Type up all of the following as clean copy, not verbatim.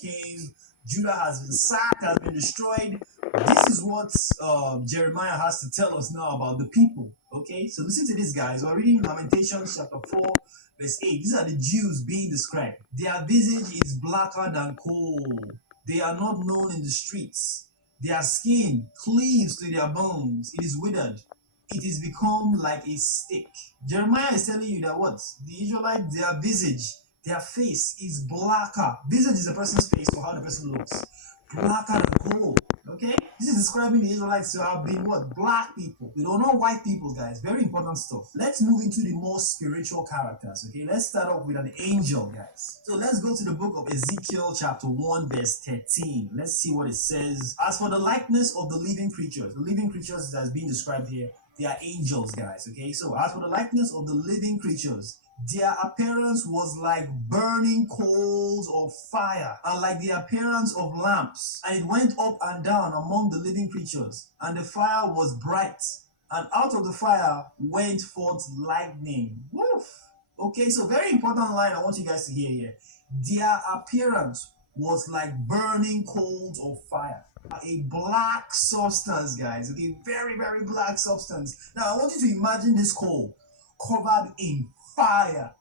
came, Judah has been sacked, has been destroyed. This is what Jeremiah has to tell us now about the people. Okay, so listen to this, guys. We're reading Lamentations chapter 4, verse 8. These are the Jews being described. Their visage is blacker than coal. They are not known in the streets. Their skin cleaves to their bones. It is withered. It is become like a stick. Jeremiah is telling you that what? The Israelites, their visage, their face is blacker. Visage is a person's face or how the person looks. Blacker than coal. Okay? This is describing the Israelites to have been what? Black people. We don't know white people, guys. Very important stuff. Let's move into the more spiritual characters. Okay? Let's start off with an angel, guys. So let's go to the book of Ezekiel, chapter 1, verse 13. Let's see what it says. As for the likeness of the living creatures that's being described here, they are angels, guys. Okay? So as for the likeness of the living creatures, their appearance was like burning coals of fire, and like the appearance of lamps. And it went up and down among the living creatures, and the fire was bright, and out of the fire went forth lightning. Woof! Okay, so very important line I want you guys to hear here. Their appearance was like burning coals of fire. A black substance, guys. Okay, very, very black substance. Now, I want you to imagine this coal covered in fire.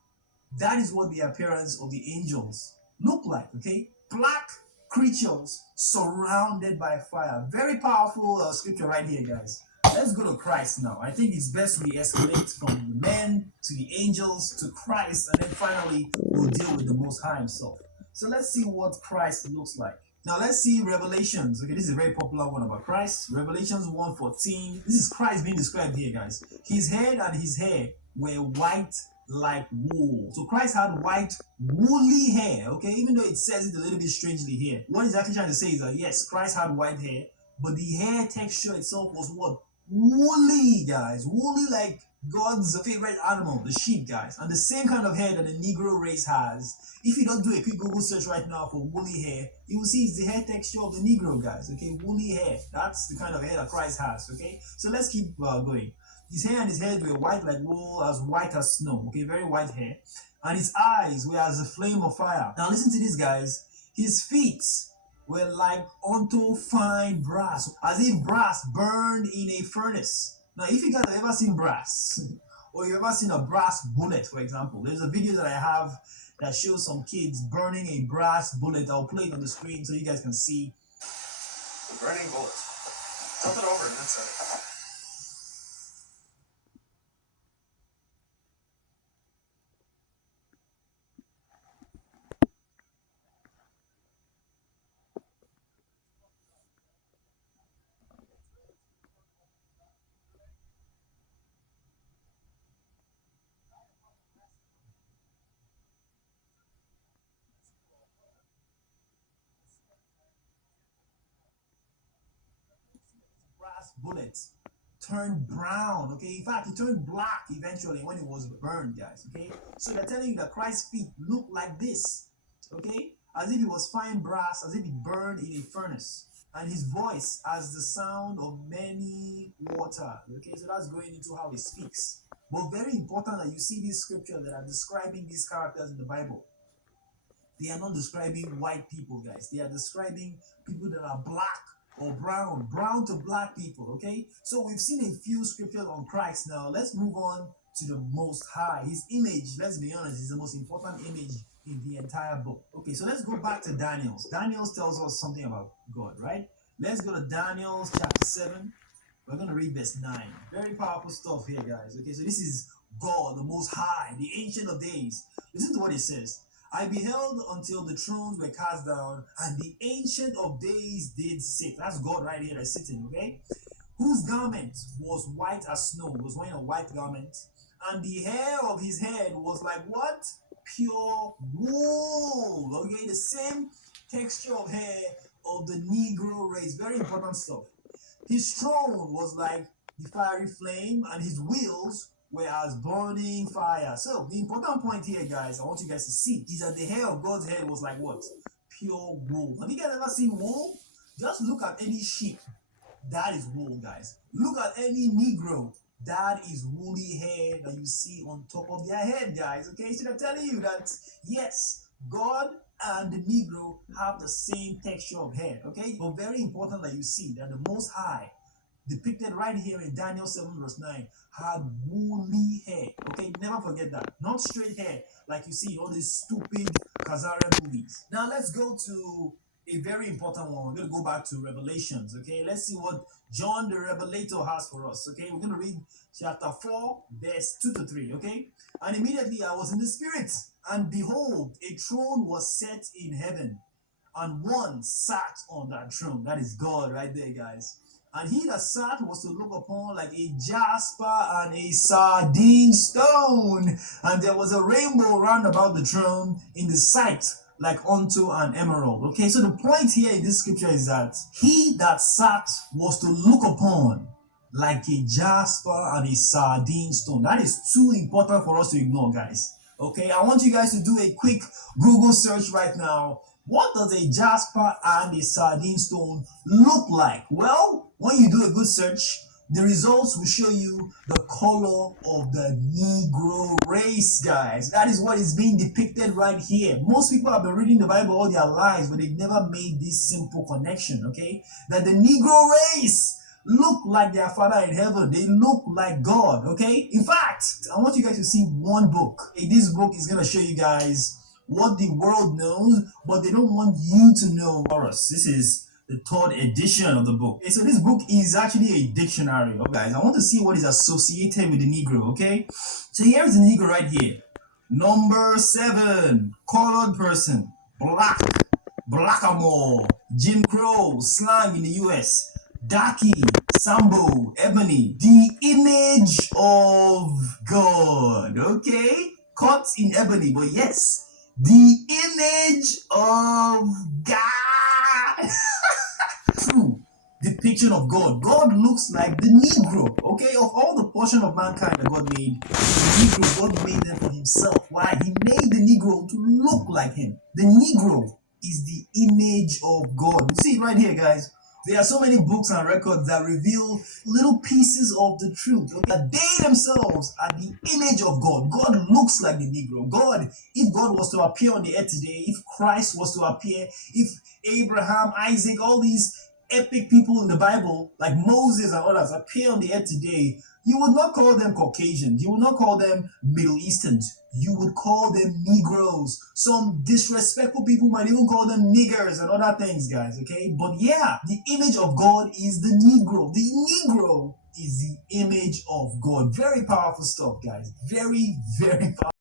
That is what the appearance of the angels look like. Okay, black creatures surrounded by fire. Very powerful scripture right here, guys. Let's go to Christ now. I think it's best we escalate from the men to the angels to Christ, and then finally we'll deal with the Most High Himself. So let's see what Christ looks like. Now let's see Revelations. Okay, this is a very popular one about Christ. Revelations 1:14. This is Christ being described here, guys. His head and his hair were white like wool. So Christ had white, woolly hair. Okay, even though it says it a little bit strangely here. What he's actually trying to say is that yes, Christ had white hair, but the hair texture itself was what? Woolly, guys. Woolly like God's favorite animal, the sheep, guys. And the same kind of hair that the Negro race has. If you don't do a quick Google search right now for woolly hair, you will see it's the hair texture of the Negro, guys. Okay, woolly hair. That's the kind of hair that Christ has. Okay, so let's keep going. His hair and his head were white like wool, as white as snow. Okay, very white hair. And his eyes were as a flame of fire. Now listen to this, guys. His feet were like unto fine brass, as if brass burned in a furnace. Now, if you guys have ever seen brass, or you've ever seen a brass bullet, for example, there's a video that I have that shows some kids burning a brass bullet. I'll play it on the screen so you guys can see. The burning bullet. Tilt it over and that's it. Brass bullet turned brown. Okay, in fact, it turned black eventually when it was burned, guys. Okay, so they're telling you that Christ's feet look like this. Okay, as if it was fine brass, as if it burned in a furnace, and his voice as the sound of many water. Okay, so that's going into how he speaks. But very important that you see these scriptures that are describing these characters in the Bible. They are not describing white people, guys. They are describing people that are black or brown to black people, okay? So we've seen a few scriptures on Christ. Now let's move on to the Most High. His image, let's be honest, is the most important image in the entire book. Okay, so let's go back to Daniel. Daniel tells us something about God, right? Let's go to Daniel chapter 7. We're going to read verse 9. Very powerful stuff here, guys. Okay, so this is God, the Most High, the Ancient of Days. Listen to what it says. I beheld until the thrones were cast down, and the Ancient of Days did sit. That's God right here that's sitting, okay? Whose garment was white as snow, was wearing a white garment, and the hair of his head was like what? Pure wool. Okay, the same texture of hair of the Negro race. Very important stuff. His throne was like the fiery flame, and his wheels were as burning fire. So the important point here, guys, I want you guys to see is that the hair of God's head was like what? Pure wool. Have you guys ever seen wool? Just look at any sheep. That is wool, guys. Look at any Negro. That is woolly hair that you see on top of their head, guys. Okay, so they're telling you that yes, God and the Negro have the same texture of hair. Okay, but very important that you see that the Most High, depicted right here in Daniel 7 verse 9, had woolly hair. Okay, never forget that. Not straight hair like you see in all these stupid Khazarian movies. Now let's go to a very important one. We're going to go back to Revelations. Okay, let's see what John the Revelator has for us. Okay, we're going to read chapter 4, verse 2 to 3. Okay, and immediately I was in the spirit, and behold, a throne was set in heaven, and one sat on that throne. That is God right there, guys. And he that sat was to look upon like a jasper and a sardine stone. And there was a rainbow round about the throne in the sight like unto an emerald. Okay, so the point here in this scripture is that he that sat was to look upon like a jasper and a sardine stone. That is too important for us to ignore, guys. Okay, I want you guys to do a quick Google search right now. What does a jasper and a sardine stone look like? Well, when you do a good search, the results will show you the color of the Negro race, guys. That is what is being depicted right here. Most people have been reading the Bible all their lives, but they've never made this simple connection, okay? That the Negro race look like their Father in heaven. They look like God, okay? In fact, I want you guys to see one book. This book is going to show you guys what the world knows, but they don't want you to know for us. This is the third edition of the book. Okay, so this book is actually a dictionary, okay, guys. I want to see what is associated with the Negro, okay? So here's the Negro right here. Number 7, colored person, black, blackamoor, Jim Crow, slang in the US, darky, sambo, ebony, the image of God, okay? Cut in ebony, but yes, the image of God. True depiction of God. God looks like the Negro, okay? Of all the portion of mankind that God made, the Negro, God made them for himself. Why? He made the Negro to look like him. The Negro is the image of God. You see it right here, guys. There are so many books and records that reveal little pieces of the truth. Okay? That they themselves are the image of God. God looks like the Negro. God, if God was to appear on the earth today, if Christ was to appear, if Abraham, Isaac, all these epic people in the Bible, like Moses and others, appear on the earth today, you would not call them Caucasians. You would not call them Middle Easterns. You would call them Negroes. Some disrespectful people might even call them niggers and other things, guys, okay? But yeah, the image of God is the Negro. The Negro is the image of God. Very powerful stuff, guys. Very, very powerful.